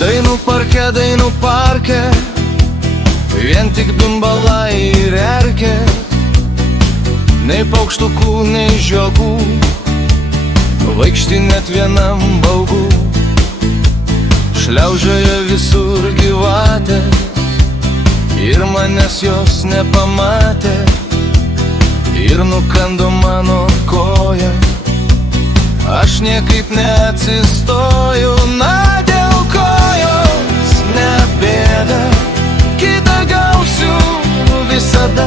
Dainų parke, vien tik bimbalai ir erkė, nei paukštukų, nei žiogų, vaikšti net vienam baugu. Šliaužioja visur gyvatės ir manęs jos nepamatė, ir nukando mano koją. Aš niekaip neatsistoju, na dėl kojos nebėda, kitą gausiu visada,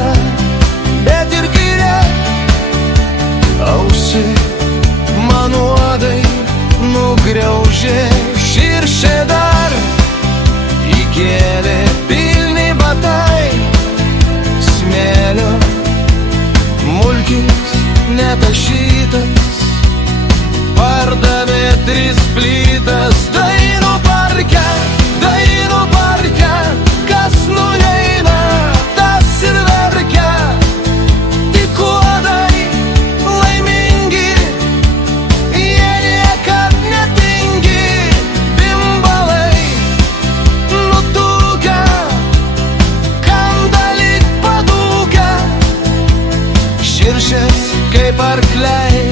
bet ir kairė ausį man uodai nugriaužė, širšė dar įkėlė pilni batai smėlio, mulkis netašytas pardavė 3 plytas. Dainų parke, kas nueina, tas ir verkia, tik uodai laimingi, jie niekad netingi, bimbalai nutukę, kanda lyg padūkę, širšės kaip arkliai,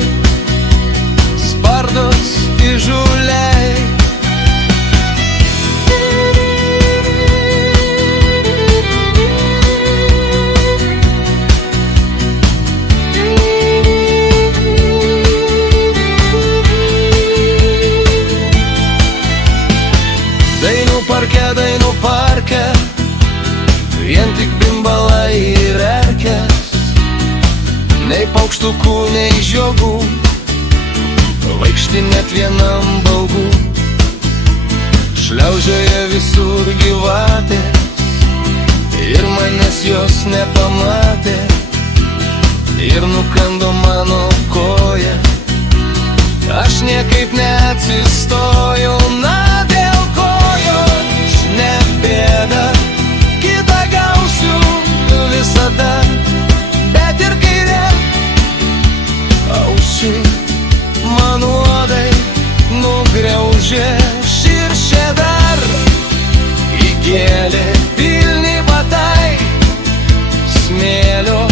spardos įžūliai. Dainų parke, vien tik bimbalai ir erkės, nei paukštukų, nei žiogų, vaikšti net vienam baugu. Šliaužioja visur gyvatės ir manęs jos nepamatė, ir nukando mano koją. Aš niekaip neatsistoju, na dėl kojos nebėda, kitą gausiu visada, bet ir kairė ausį man uodai nugriaužė, širšė dar įkėlė pilni batai smėlio,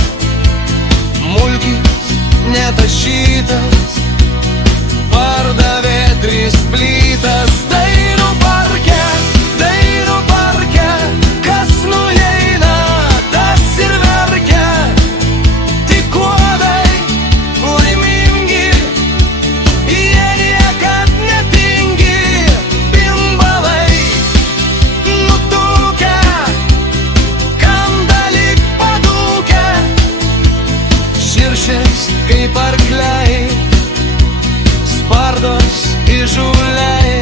mulkis netašytas pardavė 3 plytas. Dainų parke, kas nueina, tas ir verkia, tik uodai laimingi, jie niekad netingi, bimbalai nutukę, kanda lyg padūkę, širšės kaip arkliai, spardos įžūliai.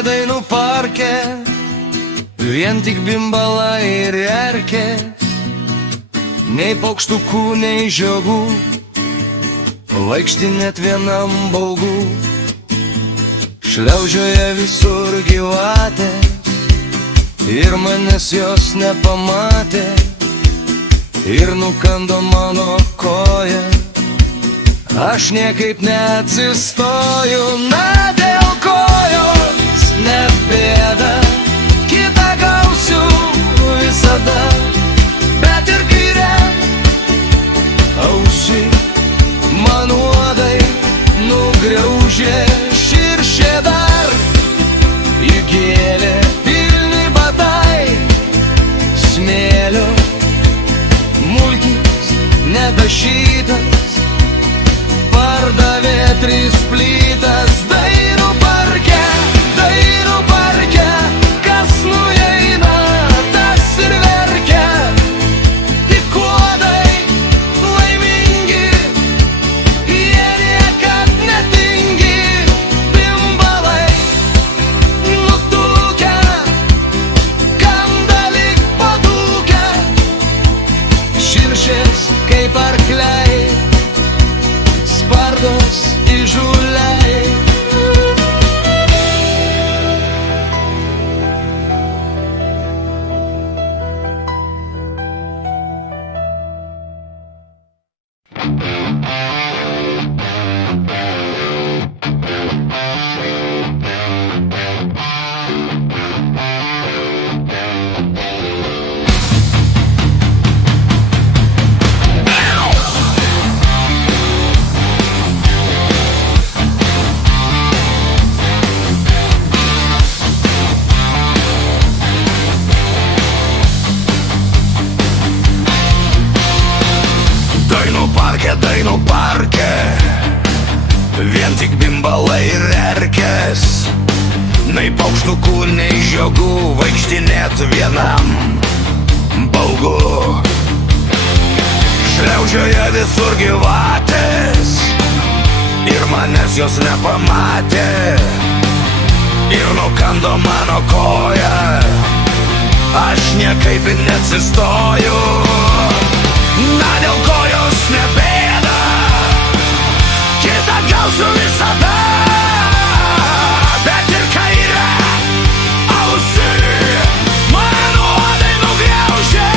Dainų parke, vien tik bimbalai ir erkės, nei paukštukų, nei žiogų, vaikšti net vienam baugu. Šliaužioja visur gyvatės ir manęs jos nepamatė, ir nukando mano koją. Aš niekaip neatsistoju, na dėl kojos nebėda, kitą gausiu visada, bet ir kairė ausį man uodai nugriaužė, širšė dar įkėlė pilni batai smėlio, mulkis netašytas pardavė 3 plytas. Dainų parke, kas nueina, tas ir verkia, tik uodai laimingi, jie niekad netingi, bimbalai bimbalai ir erkės, nei paukštukų, nei žiogų, vaikštinėt vienam baugu. Šliaužioja visur gyvatės ir manęs jos nepamatė, ir nukando mano koją, aš niekaip neatsistoju. Na, dėl kojos ne bėda, kitą gausiu visada, bet ir kairę ausį man uodai nugriaužė.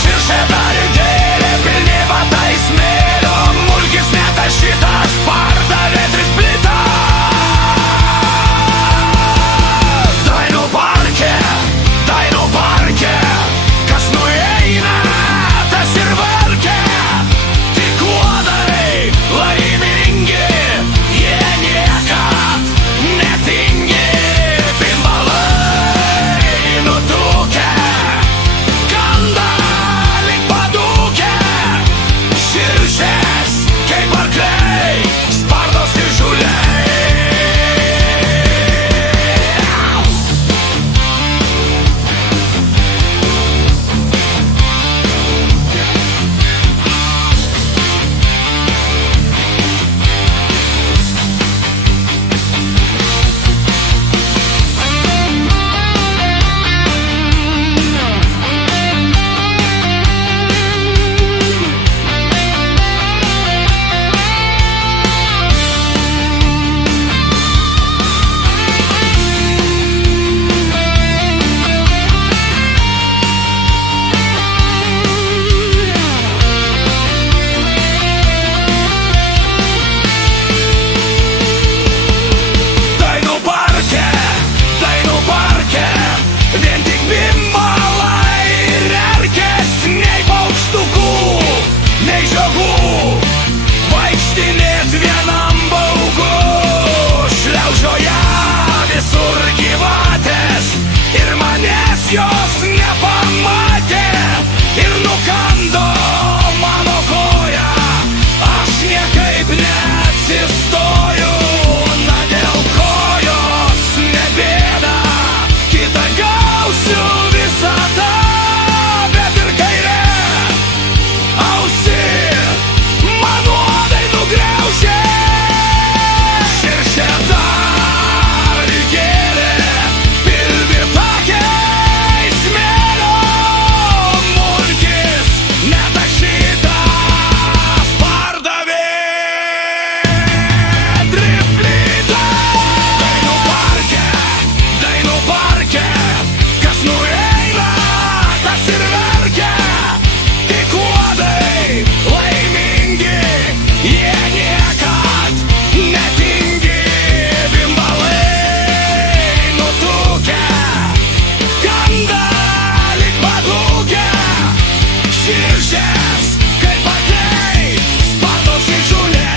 Širšė dar gėlė, pilni batai smėlio, mulkis netašytas, pardavė 3 plytas. Dainų parke, kas nueina, tas ir verkia, tik uodai laimingi, jie niekad netingi. Bimbalai nutukę, kanda lyg padūkę, širšės kaip arkliai, spardosi žuliai. Dainų parke, vien tik bimbalai ir erkės, nei paukštukų, nei žiogų, vaikštinėt vienam baugu. Šliaužioja visur gyvatės ir manęs jos nepamatė, ir nukando mano koją, aš niekaip neatsistoju. Na, dėl kojos ne bėda, kitą gausiu visada, bet ir kairę ausį man uodai nugriaužė. Širšė dar gėlė, pilni takiai smėlio, mulkis netašytas, pardavė 3 plytas. Dainų parke, kas nueina, tas ir verkia, tik uodai laimingi, jie niekad netingi. Bimbalai nutukę, kanda lyg padūkę, širšės kaip arkliai, spardosi žuliai.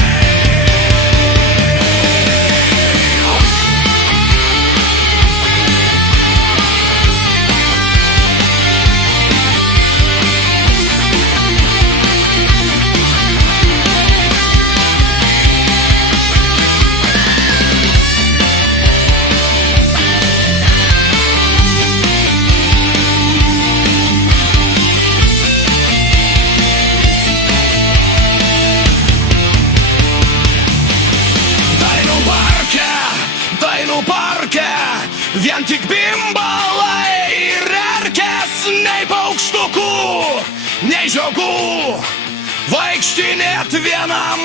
Dainų parke, vien tik bimbalai ir erkės, nei paukštukų, nei žiogų, vaikštinėt vienam